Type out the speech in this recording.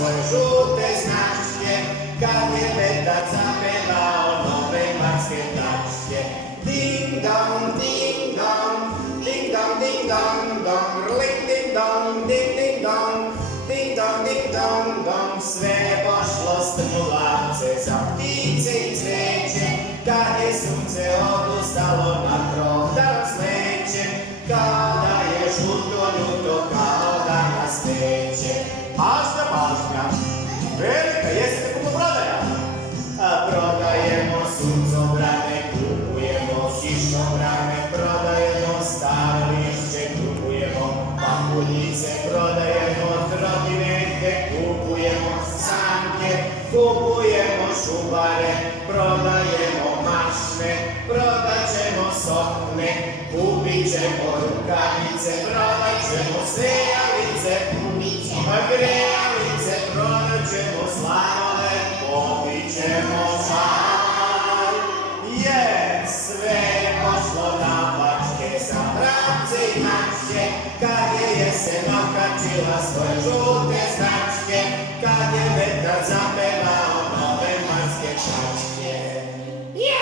svoje žute značke, kad je vetar zapevao nove marske tačke. Ding dong, ding dong, ding dong, ding dong, dong, ling ding dong, ding ding dong, ding dong, ding dong, dong, sve pošlo strmulace za ptice i cveće, kad je sunce odustalo na krov da smeće, kao da je žuto ljuto, kao da nas neće. Pažnja, pažnja, velika jeste kupoprodaja. Prodajemo suncobrane, kupujemo kišobrane, prodajemo staro lišće, kupujemo pahuljice, prodajemo trotinete, kupujemo sanke, kupujemo šubare, prodajemo mašne, prodaćemo sokne, kupit ćemo rukavice, prodat ćemo sejalice, grejalice, prodat ćemo slanove, popit ćemo čaj. Sve pošlo napačke sa pravce i mačke, kad je jesen okačila svoje žute značke, kad je vetar zapevao nove marske tačke.